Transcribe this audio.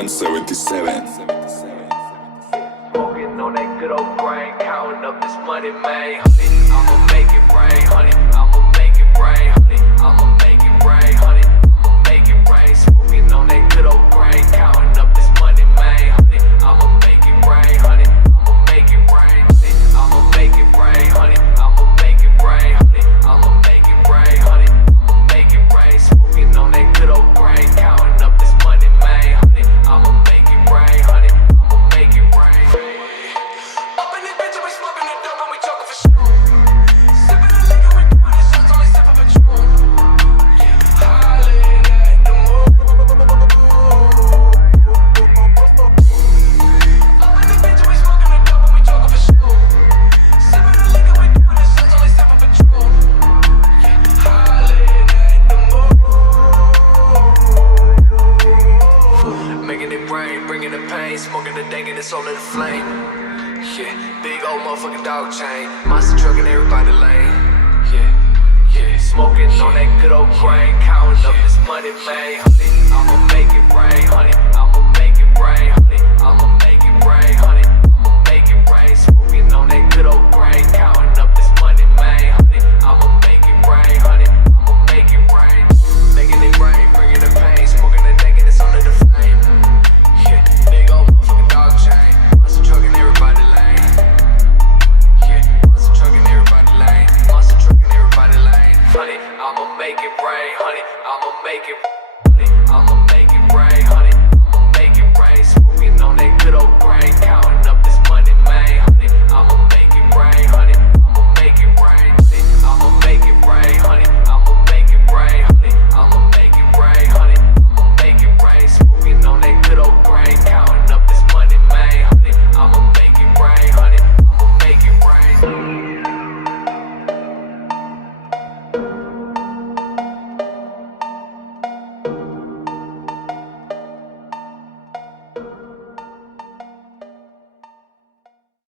177. Smoking on that good old grain, counting up this money, man. Honey, I'ma make it rain, honey. I'ma make it rain, honey. I'ma make it rain, honey. I'ma make it rain. Smoking on that good old grain, counting up this money, man. Honey, I'ma make it rain, honey. I'ma make it rain, honey. I'ma make it rain, honey. I'ma make it rain, honey. I'ma make it rain, honey. I'ma make it rain. Smoking on that good old grain, counting up this money, man. Honey, I'ma make it rain, honey. I'ma make it rain. Up in this bitch, we smoking the dope and we talking for sure. Sipping the liquor, we doing the shots, only sipping Patron. Hollering at the moon. Up in this bitch, we smoking the dope and we talking for sure. Sipping the liquor, we doing the shots, only sipping Patron. Hollering at the moon. Making it rain, bringing the pain, smoking the dank and it's all in the flame. Yeah, big old motherfucking dog chain, monster truck in everybody lane. Yeah, smoking on that good old grain, counting up this money, man. Honey, I'ma make it rain, honey. I'ma make it rain, honey. I'ma make it rain, honey. I'ma make it rain. Smoking on that good old grain, counting up this money, man. Honey, I'ma make it rain, honey. I'ma make it rain. Making it rain, bringing the pain, smoking the dank and it's under the flame. Yeah, big old motherfucking dog chain, monster truck in everybody lane. Yeah, monster truck in everybody lane. Monster truck in everybody lane. Honey, I'ma make it rain, honey. I'ma make it